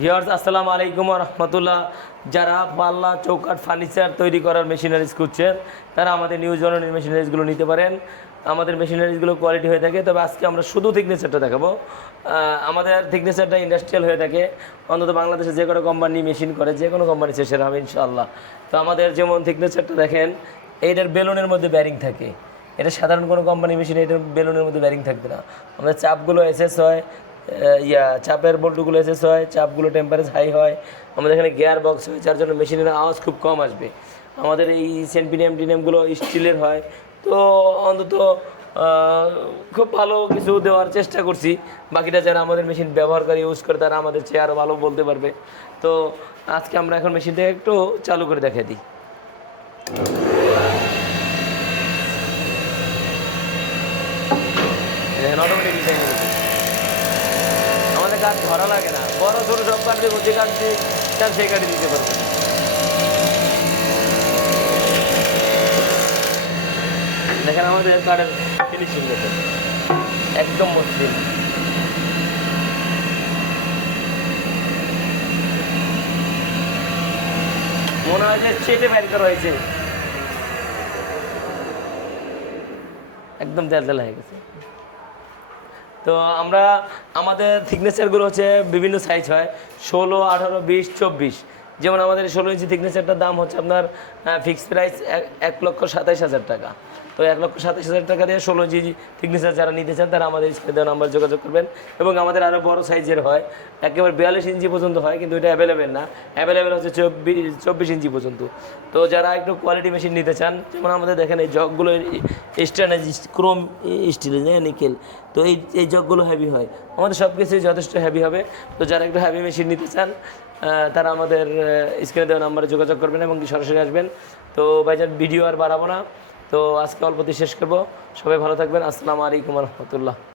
Viewers আসসালামু আলাইকুম ওয়া রাহমাতুল্লাহ। যারা পাল্লা চৌকাঠ ফার্নিচার তৈরি করার মেশিনারিজ খুঁজছেন তারা আমাদের নিউ জনের মেশিনারিজগুলো নিতে পারেন। আমাদের মেশিনারিজগুলো কোয়ালিটি হয়ে থাকে, তবে আজকে আমরা শুধু থিকনেসারটা দেখাবো। আমাদের থিকনেসারটা ইন্ডাস্ট্রিয়াল হয়ে থাকে, অন্তত বাংলাদেশে যে কোনো কোম্পানি মেশিন করে, যে কোনো কোম্পানি সেরা হবে ইনশাআল্লাহ। তো আমাদের যেমন থিকনেসারটা দেখেন, এইটার বেলুনের মধ্যে ব্যারিং থাকে। এটা সাধারণ কোনো কোম্পানি মেশিন এটার বেলুনের মধ্যে ব্যারিং থাকবে না। আমাদের চাপগুলো এসএস হয়, চাপের বল্টুগুলো এসএস হয়, চাপগুলো টেম্পারেচার হাই হয়। আমাদের এখানে গিয়ার বক্স হয়, যার জন্য মেশিনের আওয়াজ খুব কম আসবে। আমাদের এই সেনপিনিয়াম টিনিয়ামগুলো স্টিলের হয়। তো অন্তত খুব ভালো কিছু দেওয়ার চেষ্টা করছি। বাকিটা যারা আমাদের মেশিন ব্যবহার করে ইউজ করে তারা আমাদের চেয়ে আরও ভালো বলতে পারবে। তো আজকে আমরা এখন মেশিনটাকে একটু চালু করে দেখাই দিই। অটোমেটিক ডিজাইন আমাদের কাজ ধরা লাগে না, বড় ছোটো সব কাটতে যে কাটতে চান সেই কাটি দিতে পারবে। দেখেন আমাদের কাঠের ফিনিশিং দেখেন, একদম মসৃণ। মনে হয় যে চেটে বাইর করা হয়েছে, একদম তেল হয়ে গেছে। তো আমরা আমাদের থিকনেসারগুলো হচ্ছে বিভিন্ন সাইজ হয়, 16, 18, 20, 24। যেমন আমাদের 16 ইঞ্চি থিকনেসারটার দাম হচ্ছে আপনার ফিক্সড প্রাইস 1,27,000 টাকা। তো 1,27,000 টাকা দিয়ে 16 ইঞ্চি থিকনেসার যারা নিতে চান তারা আমাদের স্ক্রিনে দেওয়া নাম্বার যোগাযোগ করবেন। এবং আমাদের আরও বড় সাইজের হয়, একেবারে 42 ইঞ্চি পর্যন্ত হয়, কিন্তু এটা অ্যাভেলেবেল না। অ্যাভেলেবেল হচ্ছে 24 ইঞ্চি পর্যন্ত। তো যারা একটু কোয়ালিটি মেশিন নিতে চান, যেমন আমাদের দেখেন এই জগগুলো স্টেনলেস ক্রোম স্টিল নিকেল। তো এই জগগুলো হেভি হয়, আমাদের সব কিছুই যথেষ্ট হেভি হবে। তো যারা একটু হেভি মেশিন নিতে চান তারা আমাদের স্ক্রিনে দেওয়া নাম্বারে যোগাযোগ করবেন এবং কি সরাসরি আসবেন। তো ভাইজান ভিডিও আর বাড়াবো না, তো আজকে অল্পতে শেষ করবো। সবাই ভালো থাকবেন। আসসালামু আলাইকুম রহমতুল্লাহ।